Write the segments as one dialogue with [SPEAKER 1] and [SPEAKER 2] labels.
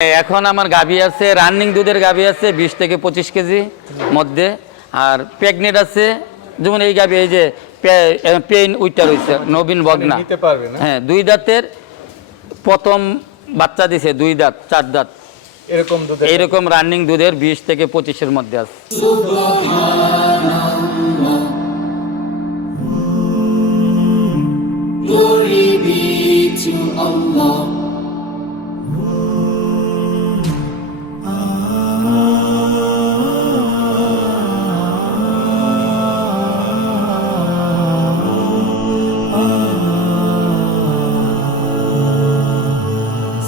[SPEAKER 1] এখন আমার গাভী আছে রানিং দুধের গাভী আছে বিশ থেকে পঁচিশ কেজি মধ্যে। আর প্রেগনেন্ট আছে যেমন এই গাভী এই যে পেইন উইটা রয়েছে নবীন বগনা
[SPEAKER 2] নিতে পারবে না?
[SPEAKER 1] হ্যাঁ দুই দাঁতের প্রথম বাচ্চা দিছে দুই দাঁত চার দাঁত।
[SPEAKER 2] এরকম দুধ
[SPEAKER 1] এইরকম রানিং দুধের বিশ থেকে পঁচিশের মধ্যে আছে।
[SPEAKER 3] To Allah.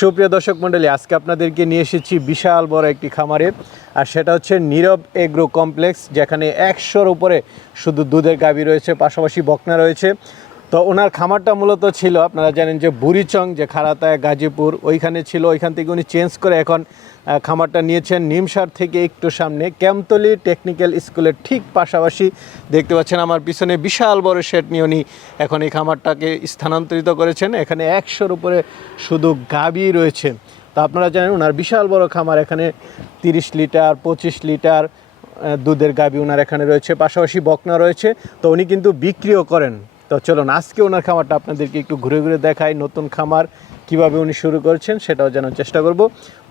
[SPEAKER 2] সুপ্রিয় দর্শক মণ্ডলী, আজকে আপনাদেরকে নিয়ে এসেছি বিশাল বড় একটি খামারে, আর সেটা হচ্ছে নীরব এগ্রো কমপ্লেক্স, যেখানে একশোর উপরে শুধু দুধের গাভী রয়েছে, পাশাপাশি বকনা রয়েছে। তো ওনার খামারটা মূলত ছিল, আপনারা জানেন যে বুড়িচং, যে খারাতায় গাজীপুর, ওইখানে ছিল, ওইখান থেকে উনি চেঞ্জ করে এখন খামারটা নিয়েছেন নিমসার থেকে একটু সামনে ক্যাম্পতলি টেকনিক্যাল স্কুলের ঠিক পাশাপাশি দেখতে পাচ্ছেন আমার পিছনে বিশাল বড় শেড নিয়ে উনি এখন এই খামারটাকে স্থানান্তরিত করেছেন, এখানে একশোর উপরে শুধু গাবি রয়েছে। তো আপনারা জানেন ওনার বিশাল বড় খামার, এখানে তিরিশ লিটার, পঁচিশ লিটার দুধের গাবি ওনার এখানে রয়েছে, পাশাপাশি বকনা রয়েছে, তো উনি কিন্তু বিক্রিও করেন। তো চলুন আজকে ওনার খামারটা আপনাদেরকে একটু ঘুরে ঘুরে দেখাই নতুন খামার কীভাবে উনি শুরু করেছেন সেটাও জানার চেষ্টা করব।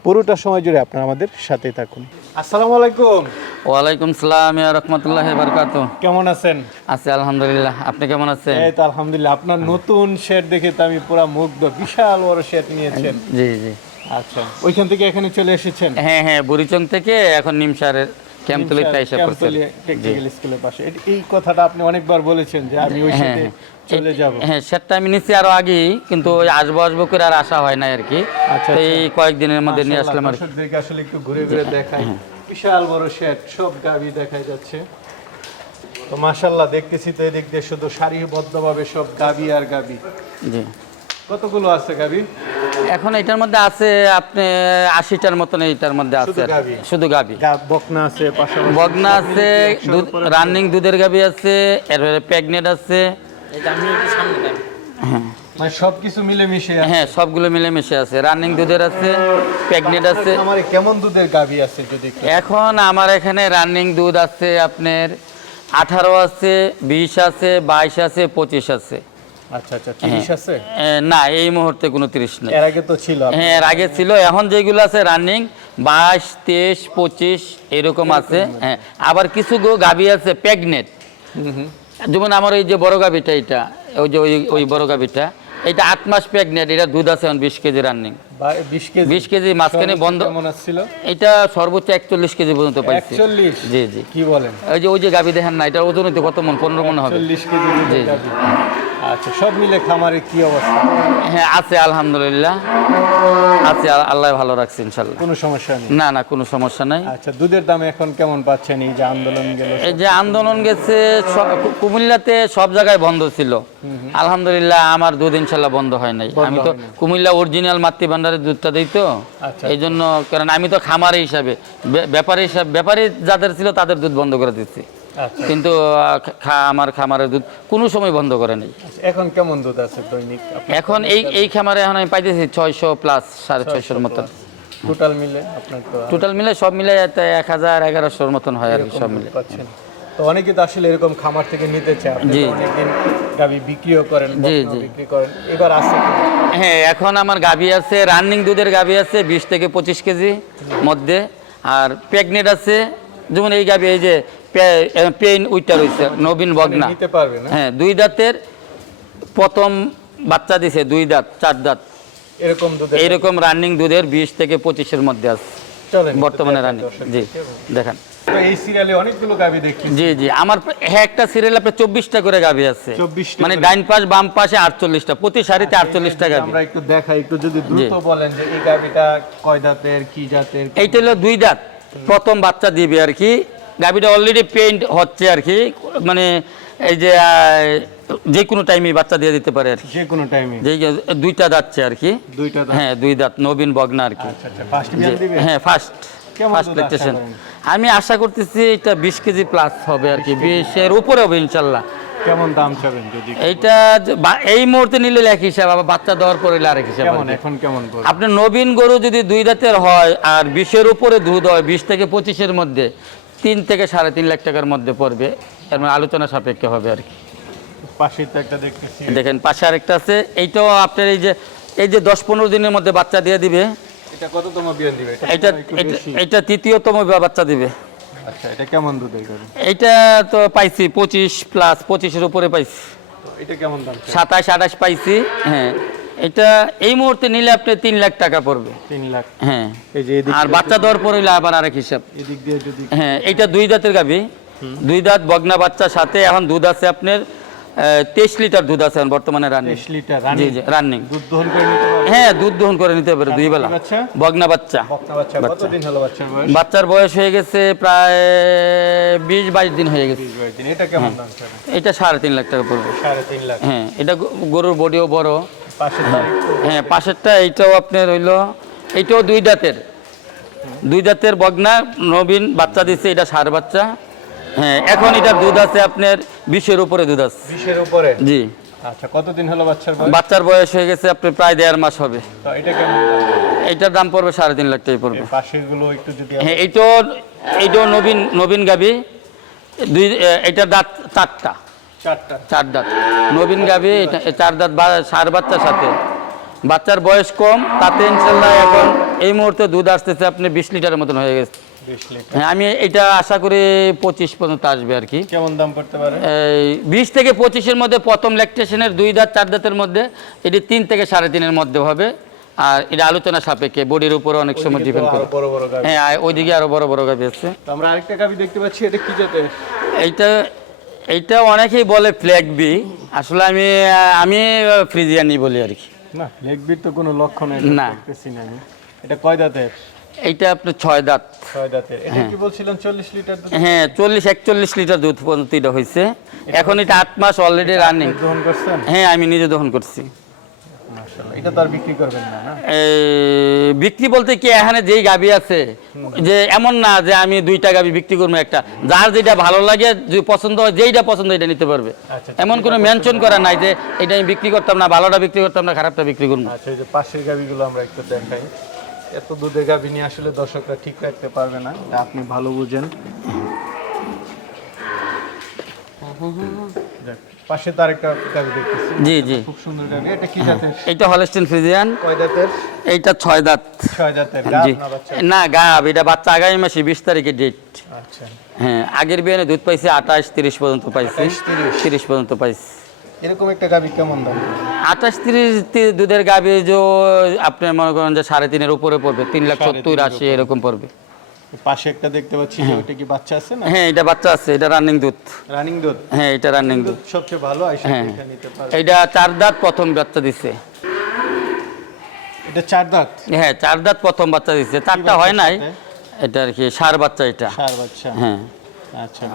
[SPEAKER 2] পুরোটা সময় জুড়ে আপনারা আমাদের সাথে থাকুন। আসসালামু আলাইকুম।
[SPEAKER 1] ওয়ালাইকুম সালাম রহমতুল্লাহ বারকাত
[SPEAKER 2] কেমন আছেন?
[SPEAKER 1] আছে আলহামদুলিল্লাহ আপনি কেমন আছেন?
[SPEAKER 2] এই তো আলহামদুলিল্লাহ আপনার নতুন শেড দেখে তো আমি পুরো মুগ্ধ বিশাল বড় শেড নিয়েছেন।
[SPEAKER 1] জি জি।
[SPEAKER 2] আচ্ছা ওইখান থেকে এখানে চলে এসেছেন?
[SPEAKER 1] হ্যাঁ হ্যাঁ বুড়িচং থেকে এখন নিমসারের ক্যাম্পতলিতে এসে পড়ছে।
[SPEAKER 2] টেকনিক্যাল স্কুলের পাশে। এই কথাটা আপনি অনেকবার বলেছেন যে আমি ওই
[SPEAKER 1] হ্যাঁ,
[SPEAKER 2] সাথে চলে যাব।
[SPEAKER 1] হ্যাঁ সেটা আমি নিচ্ছি আরও আগেই কিন্তু ওই আসব আসব করে আর আসা হয় না আর কি।
[SPEAKER 2] আচ্ছা,
[SPEAKER 1] তো এই কয়েকদিনের মধ্যে নিয়ে আসলাম আর
[SPEAKER 2] আসলে একটু ঘুরে ঘুরে দেখাই। বিশাল বড় শেড সব গাবি দেখা যাচ্ছে। তো মাশাল্লাহ দেখতেছি তো এদিক দিয়ে শুধু সারিবদ্ধভাবে সব গাবি আর গাবি
[SPEAKER 1] জি।
[SPEAKER 2] কতগুলো আছে গাবি
[SPEAKER 1] এখন এটার মধ্যে আছে আপনি আশিটার মতন এইটার মধ্যে আছে।
[SPEAKER 2] শুধু
[SPEAKER 1] গাবি।
[SPEAKER 2] বকনা আছে
[SPEAKER 1] বগনা আছে দুধ রানিং দুধের গাবি আছে এরপরে প্রেগনেন্ট আছে।
[SPEAKER 2] মানে সবকিছু মিলে মিশে
[SPEAKER 1] হ্যাঁ সবগুলো মিলেমিশে আছে। রানিং দুধের আছে প্রেগনেন্ট আছে।
[SPEAKER 2] আমার কেমন দুধের গাবি আছে যদি
[SPEAKER 1] এখন আমার এখানে রানিং দুধ আছে আপনার আঠারো আছে বিশ আছে বাইশ আছে পঁচিশ আছে।
[SPEAKER 2] আচ্ছা আচ্ছা আছে?
[SPEAKER 1] না এই মুহূর্তে কোনো তিরিশ নেই।
[SPEAKER 2] এর আগে তো ছিল
[SPEAKER 1] হ্যাঁ এর আগে ছিল এখন যেগুলো আছে রানিং বাইশ তেইশ পঁচিশ এরকম আছে হ্যাঁ। আবার কিছু গো গাভি আছে প্রেগনেন্ট যেমন আমার ওই যে বড় গাভিটা এটা ওই যে ওই ওই বড় গাভিটা এটা আট মাস প্রেগনেন্ট এটা দুধ আছে বিশ কেজি রানিং
[SPEAKER 2] বিশ কেজি?
[SPEAKER 1] মাঝখানে বন্ধ। এটা সর্বোচ্চ একচল্লিশ কেজি পর্যন্ত পাইছে। জি জি।
[SPEAKER 2] কি বলেন?
[SPEAKER 1] ওই যে ওই যে গাভি দেখেন না এটা ওজন হইতে কত মন? পনেরো মন হবে। জি, জি।
[SPEAKER 2] আচ্ছা সব মিলে খামারে কি অবস্থা?
[SPEAKER 1] হ্যাঁ আছে আলহামদুলিল্লাহ। আছে আল্লাহ ভালো রাখছে ইনশাল্লাহ।
[SPEAKER 2] কোনো সমস্যা নেই?
[SPEAKER 1] না না কোনো সমস্যা নাই।
[SPEAKER 2] আচ্ছা দুধের দাম এখন কেমন পাচ্ছেন এই যে আন্দোলন গেল?
[SPEAKER 1] এই যে আন্দোলন গেছে কুমিল্লাতে সব জায়গায় বন্ধ ছিল। আলহামদুলিল্লাহ আমার দুধ ইনশাল্লাহ বন্ধ হয় নাই। আমি তো কুমিল্লা অরিজিনাল মাতৃ ভান্ডারের দুধটা দিই তো।
[SPEAKER 2] আচ্ছা।
[SPEAKER 1] এই জন্য কারণ আমি তো খামারে হিসাবে ব্যাপারী হিসাবে ব্যাপারী যাদের ছিল তাদের দুধ বন্ধ করে দিচ্ছি। কিন্তু খা- আমার খামারের দুধ কোনো সময় বন্ধ করে নেই।
[SPEAKER 2] আচ্ছা, এখন কেমন দুধ আছে দৈনিক?
[SPEAKER 1] এখন এই এই খামারে এখন আমি পাইতেছি ছয়শো প্লাস সাড়ে ছয়শোর মতন।
[SPEAKER 2] টোটাল মিলে আপনার
[SPEAKER 1] টোটাল মিলে সব মিলে এক হাজার এগারোশোর মতন হয় আর কি সব মিলে।
[SPEAKER 2] তো অনেকে তো আসলে এরকম খামার থেকে নিতে চায়। অনেকদিন গাবি বিক্রিও করেন
[SPEAKER 1] জি, জি।
[SPEAKER 2] বিক্রি করেন। এবার আছে
[SPEAKER 1] হ্যাঁ এখন আমার গাভী আছে রানিং দুধের গাভী আছে বিশ থেকে পঁচিশ কেজি মধ্যে। আর প্রেগনেন্ট আছে যেমন এই গাভী এই যে পেইন উইটা রয়েছে নবীন বগনা
[SPEAKER 2] নিতে পারবে না?
[SPEAKER 1] হ্যাঁ দুই দাঁতের প্রথম বাচ্চা দিছে দুই দাঁত চার দাঁত।
[SPEAKER 2] এরকম
[SPEAKER 1] এইরকম রানিং দুধের বিশ থেকে পঁচিশের মধ্যে আছে বর্তমানে রানিং জি দেখেন।
[SPEAKER 2] এই সিরিয়ালে অনেকগুলো গাবি দেখি
[SPEAKER 1] জি জি আমার একটা সিরিয়াল চব্বিশটা করে গাভী আছে। মানে ডাইন পাশ বাম পাশে আটচল্লিশটা প্রতি সারিতে আটচল্লিশটা গাভী
[SPEAKER 2] আমরা একটু দেখাই একটু যদি দ্রুত বলেন যে এই গাবিটা কয় দাঁতের কি জাতের
[SPEAKER 1] এইটা হলো দুই দাঁত। প্রথম বাচ্চা দিবে আর কি। গাভীটা অলরেডি পেইন্ট হচ্ছে আর কি। মানে এই যে আহ, যে কোনো টাইমে বাচ্চা দিয়ে দিতে পারে আর কি।
[SPEAKER 2] যে কোনো টাইমে
[SPEAKER 1] যে দুইটা দাঁতছে আর কি।
[SPEAKER 2] দুইটা দাঁত।
[SPEAKER 1] হ্যাঁ দুই দাঁত নবীন বগনা আর কি।
[SPEAKER 2] আচ্ছা আচ্ছা ফার্স্ট বিয়ান দিবে?
[SPEAKER 1] হ্যাঁ ফার্স্ট ফার্স্ট? আমি আশা করতেছি এটা বিশ কেজি প্লাস হবে আর কি। বিশের উপরে হবে ইনশাল্লাহ।
[SPEAKER 2] কেমন দাম চাবেন যদি
[SPEAKER 1] এইটা এই মুহূর্তে নিলে এক হিসাব আবার বাচ্চা দেওয়ার পরে আরেক হিসাব
[SPEAKER 2] কেমন এখন কেমন
[SPEAKER 1] আপনার নবীন গরু যদি দুই দাঁতের হয় আর বিশের উপরে দুধ হয় বিশ থেকে পঁচিশের মধ্যে তিন থেকে সাড়ে তিন লাখ টাকার মধ্যে পড়বে। এর মানে আলোচনা সাপেক্ষে হবে আর কি।
[SPEAKER 2] পাশের তো একটা দেখতেছি।
[SPEAKER 1] দেখেন পাশে আরেকটা আছে। এইটাও আপনার এই যে এই যে দশ পনেরো দিনের মধ্যে বাচ্চা দিয়ে দিবে
[SPEAKER 2] এটা কততম বিয়ান দিবে? এটা
[SPEAKER 1] এটা এটা- তৃতীয়তম বাচ্চা দিবে।
[SPEAKER 2] আচ্ছা এটা কেমন দুধের গরু
[SPEAKER 1] এইটা তো পাইছি পঁচিশ প্লাস পঁচিশের উপরে পাইছি।
[SPEAKER 2] এটা কেমন দাম?
[SPEAKER 1] সাতাশ আঠাশ পাইছি হ্যাঁ। এটা এই মুহূর্তে নিলে আপনি তিন লাখ টাকা পড়বে।
[SPEAKER 2] তিন লাখ।
[SPEAKER 1] হ্যাঁ।
[SPEAKER 2] এই যে এদিক
[SPEAKER 1] আর বাচ্চা দেওয়ার পরে আবার আরেক হিসাব।
[SPEAKER 2] এদিক দিয়ে যদি
[SPEAKER 1] হ্যাঁ এটা দুই দাঁতের গাবি দুই দাঁত বগনা বাচ্চার সাথে এখন দুধ আছে আপনার তেইশ লিটার দুধ আছে এখন বর্তমানে রানিং
[SPEAKER 2] তেইশ লিটার রানিং
[SPEAKER 1] জি রানিং
[SPEAKER 2] দুধ দহন করে
[SPEAKER 1] হ্যাঁ দুধ দহন করে নিতে পারে দুই বেলা। বগনা বাচ্চা।
[SPEAKER 2] বাচ্চার বয়স
[SPEAKER 1] হয়ে গেছে প্রায় বিশ বাইশ দিন হয়ে গেছে।
[SPEAKER 2] দিন এটা
[SPEAKER 1] সাড়ে তিন লাখ টাকা পড়বে। হ্যাঁ এটা গরুর বডিও বড়।
[SPEAKER 2] তার একটু
[SPEAKER 1] হ্যাঁ পাশেরটা এইটাও আপনার হইল এইটাও দুই দাঁতের দুই দাঁতের বগনা নবীন বাচ্চা দিচ্ছে এটা সার বাচ্চা। হ্যাঁ এখন এটা দুধ আছে আপনার বিশের উপরে দুধ আছে।
[SPEAKER 2] বিশের উপরে?
[SPEAKER 1] জি।
[SPEAKER 2] আচ্ছা কতদিন হলো বাচ্চার বয়স?
[SPEAKER 1] বাচ্চার বয়স হয়ে গেছে আপনার প্রায় দেড় মাস হবে।
[SPEAKER 2] তো এটা কেমন দাম?
[SPEAKER 1] এইটার দাম পড়বে সাড়ে তিন লাখ টাকা পড়বে।
[SPEAKER 2] এই পাশের একটু যদি
[SPEAKER 1] হ্যাঁ এইটাও এইটাও নবীন নবীন গাবি দুই এ- দাঁত চারটা।
[SPEAKER 2] চারটা।
[SPEAKER 1] চার দাঁত। নবীন গাবি এটা চার দাঁত বা সার বাচ্চার সাথে। বাচ্চার বয়স কম তাতে ইনশাল্লাহ এখন এই মুহূর্তে দুধ আসতেছে আপনি বিশ লিটারের মতন হয়ে গেছে। আমি এটা আশা করি পঁচিশ পর্যন্ত আসবে আর কি।
[SPEAKER 2] কেমন দাম করতে পারে?
[SPEAKER 1] এই বিশ থেকে পঁচিশের মধ্যে প্রথম ল্যাকটেশনের দুই দাঁত চার দাঁতের মধ্যে এটি তিন থেকে সাড়ে তিনের মধ্যে হবে। আর এটা আলোচনা সাপেক্ষে বডির উপর অনেক সময় ডিপেন্ড করে। হ্যাঁ ওইদিকে আরও বড় বড় গাবি আছে।
[SPEAKER 2] আমরা আরেকটা গাভী দেখতে পাচ্ছি এটা কি জাতের?
[SPEAKER 1] এইটা এইটা অনেকেই বলে ফ্ল্যাগ বি আসলে আমি আমি ফ্রিজিয়ানি বলি আর কি।
[SPEAKER 2] না লেগবির তো কোনো লক্ষণ নেই
[SPEAKER 1] না।
[SPEAKER 2] এটা কয় দাঁতের?
[SPEAKER 1] এইটা আপনার ছয় দাঁত।
[SPEAKER 2] ছয় দাঁতের। এটা কি বলছিলেন চল্লিশ লিটার দুধ?
[SPEAKER 1] হ্যাঁ চল্লিশ একচল্লিশ লিটার দুধ পর্যন্ত এটা হয়েছে। এখন এটা আট মাস অলরেডি রানিং
[SPEAKER 2] দহন করছেন?
[SPEAKER 1] হ্যাঁ আমি নিজে দহন করছি।
[SPEAKER 2] এটা তো আর বিক্রি করবেন না না?
[SPEAKER 1] বিক্রি বলতে কি এখানে যেই গাবি আছে যে এমন না যে আমি দুইটা গাবি বিক্রি করব একটা। যার যেটা ভালো লাগে যদি পছন্দ হয় যেইটা পছন্দ এটা নিতে পারবে।
[SPEAKER 2] আচ্ছা,
[SPEAKER 1] এমন কোনো মেনশন করা নাই যে এটা আমি বিক্রি করতাম না ভালোটা বিক্রি করতাম না খারাপটা বিক্রি করব।
[SPEAKER 2] আচ্ছা এই যে পাশের গাভিগুলো আমরা একটু দেখাই। এত দুধের গাভি নিয়ে আসলে দর্শকরা ঠিক রাখতে পারবে না এটা আপনি ভালো বুঝেন। পাশে তো আরেকটা গাভি দেখতেছি।
[SPEAKER 1] জি জি।
[SPEAKER 2] খুব সুন্দর গাভি। এটা কি জাতের?
[SPEAKER 1] এইটা হলস্টেন ফ্রিজিয়ান
[SPEAKER 2] কয় দাঁতের
[SPEAKER 1] এইটা ছয় দাঁত।
[SPEAKER 2] ছয় গাভ
[SPEAKER 1] জি। না গাব এটা বাচ্চা আগামী মাসে বিশ তারিখে ডেট
[SPEAKER 2] আচ্ছা।
[SPEAKER 1] হ্যাঁ আগের বিয়ানে দুধ পাইছে আঠাশ তিরিশ পর্যন্ত পাইছি।
[SPEAKER 2] 28, 30
[SPEAKER 1] তিরিশ পর্যন্ত পাইছি।
[SPEAKER 2] এরকম একটা গাভি কেমন দাম?
[SPEAKER 1] আঠাশ তিরিশ দুধের গাবি যে আপনি মনে করেন যে সাড়ে তিনের উপরে পড়বে তিন লাখ সত্তর আশি এরকম পড়বে।
[SPEAKER 2] পাশে একটা দেখতে পাচ্ছি যে ওটা কি বাচ্চা আছে না?
[SPEAKER 1] হ্যাঁ এটা বাচ্চা আছে এটা রানিং দুধ।
[SPEAKER 2] রানিং দুধ?
[SPEAKER 1] হ্যাঁ এটা রানিং দুধ।
[SPEAKER 2] সবচেয়ে ভালো আইসা
[SPEAKER 1] হ্যাঁ।
[SPEAKER 2] এটা নিতে পারবে
[SPEAKER 1] এইটা চার দাঁত প্রথম বাচ্চা দিছে।
[SPEAKER 2] এটা চার দাঁত?
[SPEAKER 1] হ্যাঁ চার দাঁত প্রথম বাচ্চা দিছে। চারটা হয় নাই। এটা আর কি সার বাচ্চা এটা।
[SPEAKER 2] সার বাচ্চা।
[SPEAKER 1] হ্যাঁ।
[SPEAKER 2] আচ্ছা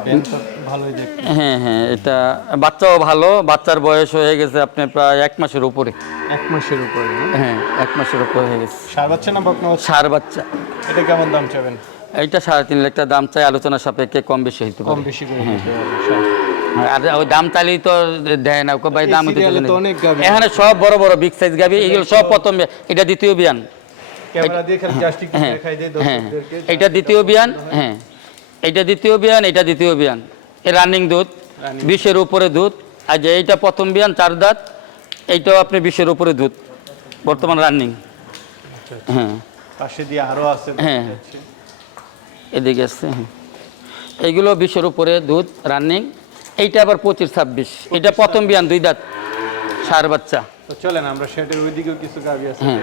[SPEAKER 1] হ্যাঁ হ্যাঁ এটা বাচ্চাও ভালো বাচ্চার বয়স হয়ে গেছে আপনি প্রায় এক মাসের উপরে।
[SPEAKER 2] এক মাসের উপরে
[SPEAKER 1] হ্যাঁ এক মাসের উপরে হয়ে গেছে।
[SPEAKER 2] সার বাচ্চা না বকনা
[SPEAKER 1] সার বাচ্চা।
[SPEAKER 2] এটা কেমন দাম চাবেন?
[SPEAKER 1] এইটা সাড়ে তিন লাখ দাম চাই আলোচনা সাপেক্ষে কম বেশি হইতে
[SPEAKER 2] কম বেশি করে সার।
[SPEAKER 1] হ্যাঁ, আর ওই দাম চাইলেই তো দেয় না ভাই দাম। এখানে সব বড় বড় বিগ সাইজ গাবি এগুলো সব প্রথম এটা দ্বিতীয় বিয়ান। হ্যাঁ হ্যাঁ এটা দ্বিতীয় বিয়ান হ্যাঁ। এটা দ্বিতীয় বিয়ান এটা দ্বিতীয় বিয়ান। এ রানিং দুধ। বিশের উপরে দুধ। আর যে এইটা প্রথম বিয়ান চার দাঁত এইটাও আপনি বিশের উপরে দুধ। বর্তমান রানিং হ্যাঁ।
[SPEAKER 2] পাশে দিয়ে আরও আছে দেখা
[SPEAKER 1] হ্যাঁ। এদিকে আসছে হ্যাঁ। এইগুলো বিশের উপরে দুধ রানিং এইটা আবার পঁচিশ ছাব্বিশ। এটা প্রথম বিয়ান দুই দাঁত। সার বাচ্চা।
[SPEAKER 2] তো চলেন আমরা সেটার ওইদিকেও কিছু আছে।
[SPEAKER 1] হ্যাঁ।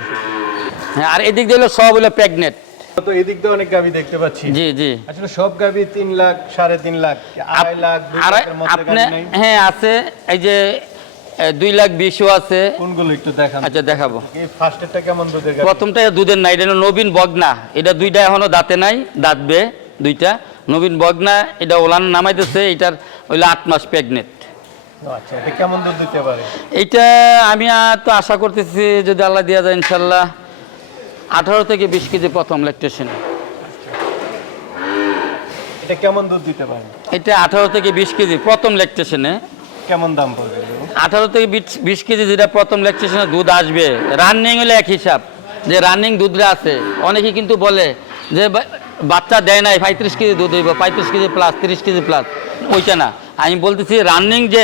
[SPEAKER 1] হ্যাঁ আর এদিক দিয়ে হলো সব হলো প্রেগনেন্ট
[SPEAKER 2] তো এদিক দিয়ে অনেক দেখতে পাচ্ছি।
[SPEAKER 1] জি জি।
[SPEAKER 2] আসলে সব তিন লাখ সাড়ে তিন লাখ আড়াই লাখ
[SPEAKER 1] আপনি হ্যাঁ আছে। এই যে দুই লাখ বিশও আছে।
[SPEAKER 2] কোনগুলো একটু দেখান।
[SPEAKER 1] আচ্ছা দেখাবো।
[SPEAKER 2] ফার্স্টেরটা কেমন দুধের
[SPEAKER 1] প্রথমটা দুধের নাই এটা নবীন বগনা। এটা দুইটা এখনও দাঁতে নাই দাঁতবে দুইটা। নবীন বগনা এটা ওলান নামাইতেছে এটার হইল আট মাস প্রেগনেন্ট
[SPEAKER 2] আচ্ছা এটা কেমন দুধ দিতে পারে?
[SPEAKER 1] এইটা আমি আর তো আশা করতেছি যদি আল্লাহ দেওয়া যায় ইনশাল্লাহ। আঠারো থেকে বিশ কেজি প্রথম ল্যাকটেশন
[SPEAKER 2] এটা কেমন দুধ দিতে পারে
[SPEAKER 1] এটা আঠারো থেকে বিশ কেজি প্রথম ল্যাকটেশনে
[SPEAKER 2] কেমন দাম পড়বে
[SPEAKER 1] আঠারো থেকে বিশ- কেজি যেটা প্রথম ল্যাকটেশনে দুধ আসবে রানিং হলে এক হিসাব। যে রানিং দুধটা আছে অনেকে কিন্তু বলে যে বাচ্চা দেয় নাই পঁয়ত্রিশ কেজি দুধ হইব পঁয়ত্রিশ কেজি প্লাস তিরিশ কেজি প্লাস ওইটা না। আমি বলতেছি রানিং যে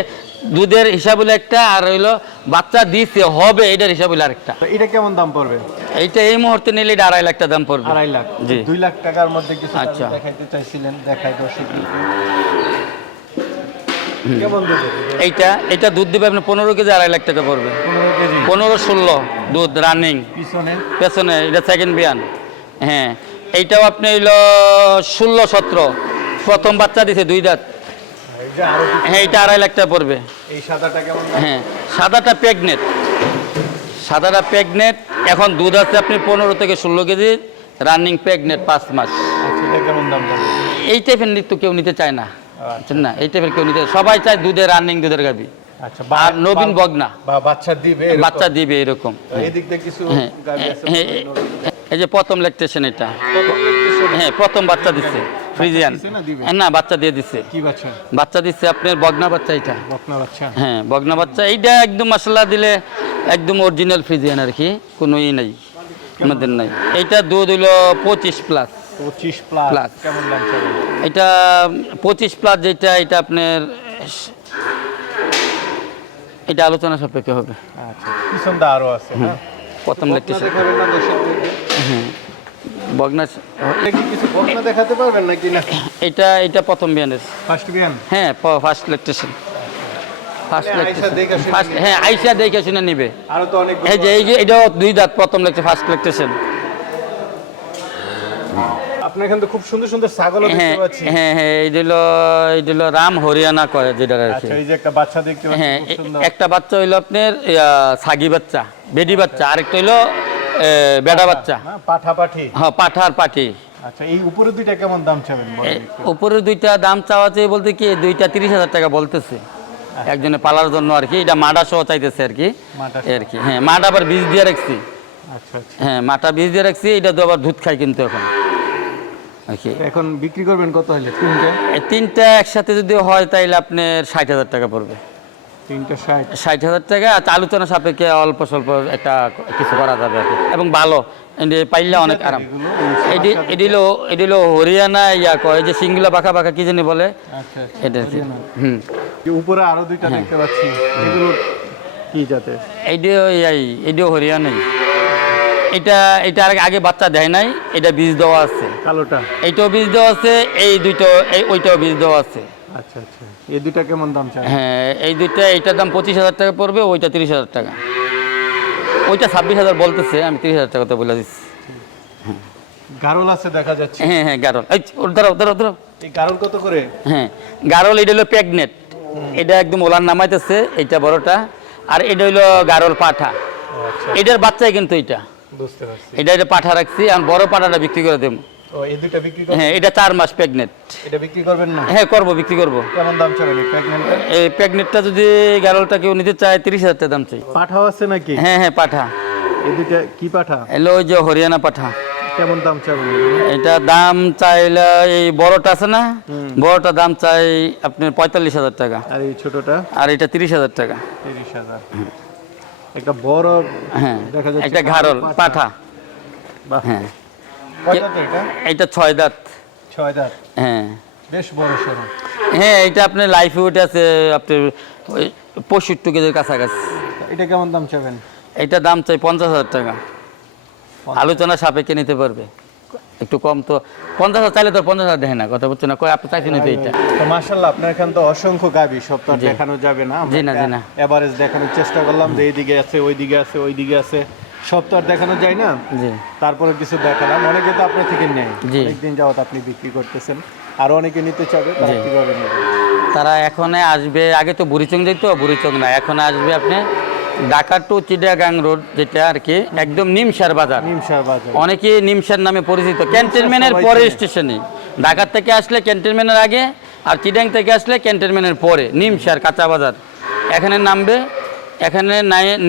[SPEAKER 1] দুধের হিসাব হলো একটা আর হইল বাচ্চা দিচ্ছে হবে এটার হিসাব হলো আরেকটা।
[SPEAKER 2] এটা কেমন দাম পড়বে?
[SPEAKER 1] এইটা এই মুহূর্তে নিলে এটা আড়াই লাখ টাকা দাম পড়বে।
[SPEAKER 2] আড়াই লাখ।
[SPEAKER 1] জি।
[SPEAKER 2] দুই লাখ টাকার মধ্যে কিছু
[SPEAKER 1] আচ্ছা।
[SPEAKER 2] দেখাইতে চাইছিলেন দেখাই দর্শক।
[SPEAKER 1] এইটা এটা দুধ দেবে আপনার পনেরো কেজি আড়াই লাখ টাকা পড়বে।
[SPEAKER 2] পনেরো
[SPEAKER 1] ষোলো দুধ রানিং।
[SPEAKER 2] পিছনে?
[SPEAKER 1] পেছনে এটা সেকেন্ড বিয়ান। হ্যাঁ এইটাও আপনি হইল ষোলো সতেরো। প্রথম বাচ্চা দিছে দুই দাঁত। হ্যাঁ এটা আড়াই লাখ টাকা পড়বে? হ্যাঁ সাদাটা প্রেগনেট সাদাটা প্রেগনেট এখন দুধ আছে আপনি পনেরো থেকে ষোলো কেজি রানিং প্রেগনেট পাঁচ মাস।
[SPEAKER 2] আচ্ছা
[SPEAKER 1] এই টাইপের তো কেউ নিতে চায় না।
[SPEAKER 2] আচ্ছা।
[SPEAKER 1] না? এই টাইপের কেউ নিতে সবাই চায় দুধের রানিং দুধের গাবি
[SPEAKER 2] আচ্ছা
[SPEAKER 1] আর নবীন বগনা।
[SPEAKER 2] বাচ্চা দিবে এরকম।
[SPEAKER 1] বাচ্চা দিবে এরকম। হ্যাঁ হ্যাঁ, এই যে প্রথম ল্যাকটেশন এটা। হ্যাঁ প্রথম বাচ্চা দিচ্ছে ফ্রিজিয়ান।
[SPEAKER 2] না
[SPEAKER 1] বাচ্চা দিয়ে দিচ্ছে
[SPEAKER 2] কি বাচ্চা?
[SPEAKER 1] বাচ্চা দিচ্ছে আপনার বগনা বাচ্চা এটা।
[SPEAKER 2] বকনা বাচ্চা?
[SPEAKER 1] হ্যাঁ বগনা বাচ্চা। এইটা একদম মশলা দিলে একদম অরিজিনাল ফ্রিজিয়ান আর কি কোনো ই নাই আমাদের নাই। এইটা দুধ হইল পঁচিশ প্লাস
[SPEAKER 2] পঁচিশ প্লাস। কেমন দাম
[SPEAKER 1] এটা পঁচিশ প্লাস যেটা এটা আপনার এটা আলোচনা সাপেক্ষে হবে।
[SPEAKER 2] আচ্ছা দা আছে হ্যাঁ?
[SPEAKER 1] প্রথম ল্যাকটেশন
[SPEAKER 2] দেখাবেন না দর্শকদেরকে
[SPEAKER 1] হ্যাঁ বগনা
[SPEAKER 2] এটা কি কিছু বকনা দেখাতে পারবেন নাকি না?
[SPEAKER 1] এটা এটা প্রথম বিয়ানের।
[SPEAKER 2] ফার্স্ট বিয়ান?
[SPEAKER 1] হ্যাঁ ফার্স্ট ল্যাকটেশন ফার্স্ট
[SPEAKER 2] মানে আইসা দেখে শুনে
[SPEAKER 1] ফার্স্ট হ্যাঁ আইসা দেখে শুনে নিবে।
[SPEAKER 2] আরও তো অনেক
[SPEAKER 1] এই যে এই যে এটাও দুই দাঁত প্রথম লাগছে ফার্স্ট ল্যাকটেশন
[SPEAKER 2] আপনার এখানে খুব সুন্দর সুন্দর ছাগলও
[SPEAKER 1] হ্যাঁ
[SPEAKER 2] দেখতে পাচ্ছি।
[SPEAKER 1] হ্যাঁ হ্যাঁ এই দিল এই দিল রাম হরিয়ানা করে যেটা আর
[SPEAKER 2] আচ্ছা এই যে একটা বাচ্চা দেখতে পাচ্ছি
[SPEAKER 1] হ্যাঁ
[SPEAKER 2] খুব সুন্দর।
[SPEAKER 1] একটা বাচ্চা হইল আপনার সাগি বাচ্চা বেডি বাচ্চা। আরেকটা হইল বেডা বাচ্চা।
[SPEAKER 2] না পাঠা পাঠি।
[SPEAKER 1] হ্যাঁ পাঠার পাঠি।
[SPEAKER 2] আচ্ছা এই উপরে দুইটা কেমন দাম চাবেন
[SPEAKER 1] দুইটা চাওয়া বলতে কি দুইটা তিরিশ হাজার টাকা বলতেছে। একজনে পালার জন্য আর কি এটা মাডা সহ চাইতেছে আর কি। আর কি হ্যাঁ মাড আবার বীজ দিয়ে রাখছি।
[SPEAKER 2] আচ্ছা আচ্ছা।
[SPEAKER 1] হ্যাঁ মাটা বীজ দিয়ে রাখছি এটা তো আবার দুধ খাই কিন্তু এখন।
[SPEAKER 2] এখন বিক্রি করবেন কত হলে তিনটে?
[SPEAKER 1] তিনটা একসাথে যদি হয় তাইলে আপনার ষাট হাজার টাকা পড়বে।
[SPEAKER 2] ষাট।
[SPEAKER 1] হাজার টাকা আলোচনা সাপেক্ষে অল্প স্বল্প একটা কিছু করা যাবে এবং ভালো পাইলে অনেক আরাম। এটি এটি হলো এটি হলো হরিয়ানা ইয়া কয় যে সিঙ্গুলা বাঁকা বাঁকা কি জানি বলে?
[SPEAKER 2] আচ্ছা
[SPEAKER 1] এটা হুম।
[SPEAKER 2] উপরে আরও দুইটা
[SPEAKER 1] হ্যাঁ।
[SPEAKER 2] দেখতে পাচ্ছি এগুলো কি যাতে
[SPEAKER 1] এইটিও ইয়াই এটিও হরিয়ানাই। এটা এটা আর আগে বাচ্চা দেয় নাই এটা বীজ দেওয়া আছে।
[SPEAKER 2] কালোটা?
[SPEAKER 1] এইটাও বীজ দেওয়া আছে এই দুইটো এই ওইটাও বীজ দেওয়া আছে।
[SPEAKER 2] আচ্ছা আচ্ছা। এই দুইটা কেমন দাম চাই?
[SPEAKER 1] হ্যাঁ এই দুইটা এইটার দাম পঁচিশ হাজার টাকা পড়বে ওইটা তিরিশ হাজার টাকা। ওইটা ছাব্বিশ হাজার বলতেছে আমি তিরিশ হাজার টাকা তো বলে দিচ্ছি।
[SPEAKER 2] গারল আছে দেখা যাচ্ছে।
[SPEAKER 1] হ্যাঁ হ্যাঁ গারল। এই ধরো ধরো ধরো।
[SPEAKER 2] এই গারল কত করে?
[SPEAKER 1] হ্যাঁ গারল এটা হলো প্যাগনেট এটা একদম ওলার নামাইতেছে এইটা বড়টা। আর এটা হইল গারল পাঠা।
[SPEAKER 2] আচ্ছা।
[SPEAKER 1] এটার বাচ্চাই কিন্তু এটা
[SPEAKER 2] বুঝতে পারছি।
[SPEAKER 1] এটা এটা পাঠা রাখছি আর বড় পাঠাটা বিক্রি করে দেবো।
[SPEAKER 2] ও এই দুইটা বিক্রি করবেন?
[SPEAKER 1] হ্যাঁ এটা মাস প্রেগনেট
[SPEAKER 2] এটা বিক্রি করবেন না?
[SPEAKER 1] হ্যাঁ করব বিক্রি করব।
[SPEAKER 2] কেমন দাম চাবেন এই
[SPEAKER 1] যদি গারলটা কেউ নিতে চায় টাকা দাম চাই।
[SPEAKER 2] পাঠাও আছে নাকি?
[SPEAKER 1] হ্যাঁ হ্যাঁ পাঠা।
[SPEAKER 2] এই দুইটা কি পাঠা?
[SPEAKER 1] এলো ওই যে হরিয়ানা পাঠা।
[SPEAKER 2] কেমন দাম চাবেন
[SPEAKER 1] এটা দাম চাইলে এই বড়টা আছে না? বড়টা দাম চাই আপনার পঁয়তাল্লিশ হাজার টাকা।
[SPEAKER 2] আর এই ছোটটা?
[SPEAKER 1] আর এটা তিরিশ হাজার টাকা।
[SPEAKER 2] তিরিশ হাজার। একটা বড়
[SPEAKER 1] হ্যাঁ একটা ঘাড়ল পাঠা। হ্যাঁ।
[SPEAKER 2] এটা?
[SPEAKER 1] ছয় দাঁত।
[SPEAKER 2] ছয় দাঁত।
[SPEAKER 1] হ্যাঁ।
[SPEAKER 2] বেশ বড় সড়ো
[SPEAKER 1] হ্যাঁ এটা আপনার লাইফে উঠে আছে আপনার পঁয়ষট্টি কেজির কাছাকাছি।
[SPEAKER 2] এটা কেমন দাম চাবেন
[SPEAKER 1] এটা দাম চাই পঞ্চাশ হাজার টাকা। আলোচনা সাপেক্ষে নিতে পারবে। একটু কম তো পঞ্চাশ হাজার চাইলে তো পঞ্চাশ হাজার দেখে না কথা বলছে না কয় আপনি চাইছেন তো
[SPEAKER 2] তো মাশাল্লাহ আপনার এখানে তো অসংখ্য গাবি সব তো আর দেখানো যাবে না
[SPEAKER 1] জি না, জি না।
[SPEAKER 2] এভারেজ দেখানোর চেষ্টা করলাম যে এইদিকে আছে ওইদিকে আছে ওইদিকে আছে সব তো আর দেখানো যায় না
[SPEAKER 1] জি
[SPEAKER 2] তারপরে কিছু দেখালাম অনেকে তো আপনার থেকে নেয়। অনেকদিন যাবত আপনি বিক্রি করতেছেন আর অনেকে নিতে চাবে তারা। কীভাবে নেবে
[SPEAKER 1] তারা এখন আসবে আগে তো বুড়িচং যেত বুড়িচং না এখন আসবে আপনি ঢাকা টু চিডাগাং রোড যেটা আর কি একদম নিমসার বাজার।
[SPEAKER 2] নিমসার বাজার।
[SPEAKER 1] অনেকে নিমসার নামে পরিচিত। ক্যান্টনমেন্টের পরে স্টেশনে। ঢাকার থেকে আসলে ক্যান্টনমেন্টের আগে আর চিডাং থেকে আসলে ক্যান্টনমেন্টের পরে নিমসার কাঁচা বাজার। এখানে নামবে এখানে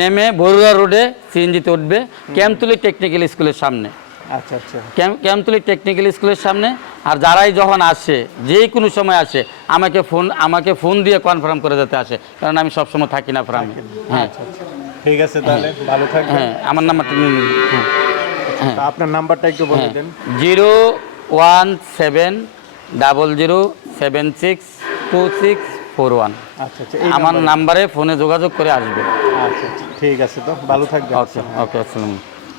[SPEAKER 1] নেমে বরুয়া রোডে সিএনজিতে উঠবে ক্যাম্পতুলি টেকনিক্যাল স্কুলের সামনে।
[SPEAKER 2] আচ্ছা আচ্ছা।
[SPEAKER 1] ক্যাম্প ক্যাম্পতুলি টেকনিক্যাল স্কুলের সামনে আর যারাই যখন আসে যে কোনো সময় আসে আমাকে ফোন আমাকে ফোন দিয়ে কনফার্ম করে যেতে আসে। কারণ আমি সবসময় থাকি না ফার্মে হ্যাঁ।
[SPEAKER 2] আচ্ছা আচ্ছা। ঠিক আছে তাহলে ভালো থাকবেন।
[SPEAKER 1] হ্যাঁ আমার নাম্বারটা নিয়ে নিন। হ্যাঁ।
[SPEAKER 2] আপনার নাম্বারটা একটু বলে দেন।
[SPEAKER 1] Zero one seven double zero seven six two six four one.
[SPEAKER 2] আচ্ছা আচ্ছা
[SPEAKER 1] আমার নাম্বারে- ফোনে যোগাযোগ করে আসবে।
[SPEAKER 2] আচ্ছা আচ্ছা। ঠিক আছে তো ভালো থাকবেন।
[SPEAKER 1] ওকে ওকে আসসালাম